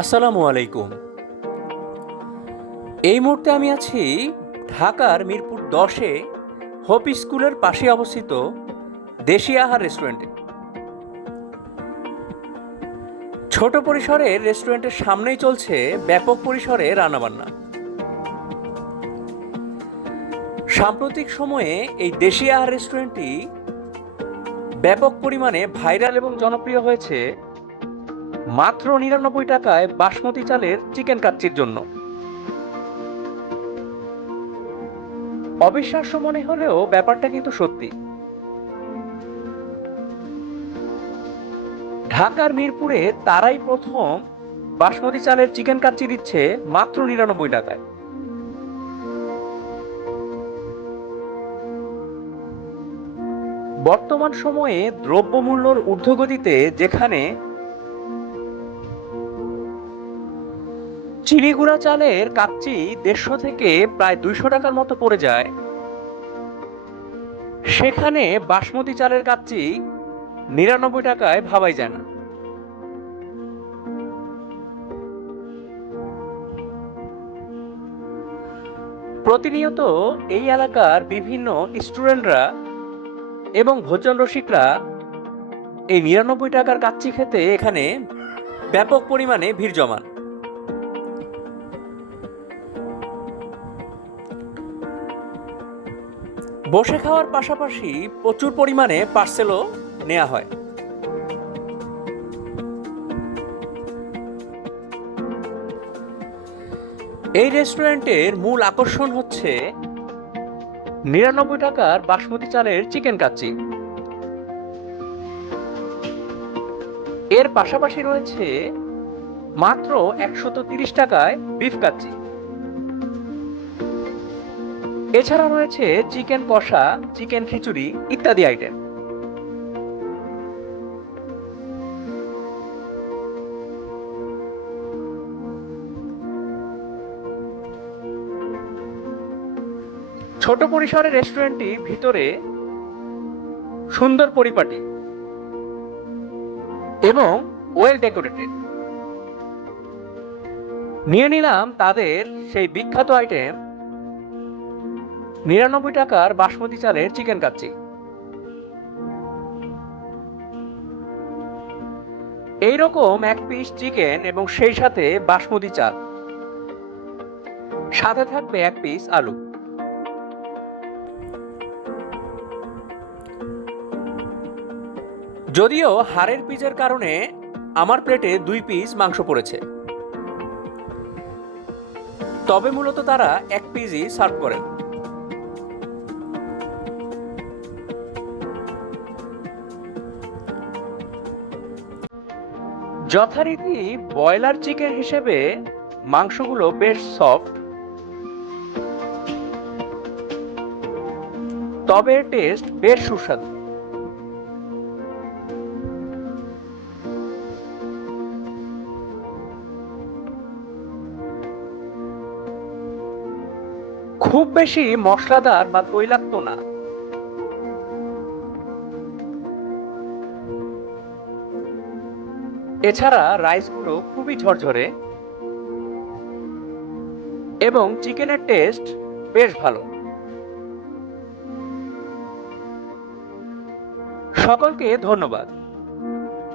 আসসালামু আলাইকুম। এই মুহূর্তে আমি আছি ঢাকার মিরপুর 10-এ হোপ স্কুলের পাশে অবস্থিত দেশি আহার রেস্টুরেন্টে। ছোট পরিসরের রেস্টুরেন্টের সামনেই চলছে ব্যাপক পরিসরে রান্নাবান্না। সাম্প্রতিক সময়ে এই দেশি আহার রেস্টুরেন্টটি ব্যাপক পরিমাণে ভাইরাল এবং জনপ্রিয় হয়েছে মাত্র 99 টাকায় বাসমতি চালের চিকেন কাচ্চির জন্য। অবিশ্বাস্য মনে হলেও ব্যাপারটা কিন্তু সত্যি। ঢাকার মিরপুরে তারাই প্রথম বাসমতি চালের চিকেন কাচ্চি দিচ্ছে মাত্র 99 টাকায়। বর্তমান সময়ে দ্রব্যমূল্যর ঊর্ধ্বগতিতে যেখানে চিনি গুঁড়া চালের কাচ্চি 150 থেকে প্রায় 200 টাকার মতো পড়ে যায়, সেখানে বাসমতি চালের কাচ্চি 99 টাকায় ভাবাই যায় না। প্রতিনিয়ত এই এলাকার বিভিন্ন স্টুডেন্টরা এবং ভোজন রসিকরা এই 99 টাকার কাচ্চি খেতে এখানে ব্যাপক পরিমাণে ভিড় জমান। বসে খাওয়ার পাশাপাশি প্রচুর পরিমাণে পার্সেলও নেওয়া হয়। এই রেস্টুরেন্টের মূল আকর্ষণ হচ্ছে 99 টাকার বাসমতি চালের চিকেন কাচ্চি। এর পাশাপাশি রয়েছে মাত্র 130 টাকায় বিফ কাচ্চি। এছাড়া রয়েছে চিকেন কষা, চিকেন খিচুড়ি ইত্যাদি আইটেম। ছোট পরিসরের রেস্টুরেন্টটি ভিতরে সুন্দর পরিপাটি এবং ওয়েল ডেকোরেটেড। নিয়ে নিলাম তাদের সেই বিখ্যাত আইটেম 99 টাকার বাসমতি চালের চিকেন কাচ্চি। এইরকম এক পিস চিকেন এবং সেই সাথে বাসমতি চাল, সাথে থাকবে এক পিস আলু। যদিও হাড়ের পিসের কারণে আমার প্লেটে 2 পিস মাংস পড়েছে, তবে মূলত তারা এক পিসই সার্ভ করেন। যথারীতি ব্রয়লার চিকেন হিসেবে মাংসগুলো বেশ সফট, তবে টেস্ট বেশ সুস্বাদু। খুব বেশি মশলাদার বা তৈলাক্ত না। এছাড়া রাইসগুলো খুবই ঝরঝরে এবং চিকেনের টেস্ট বেশ ভালো। সকলকে ধন্যবাদ।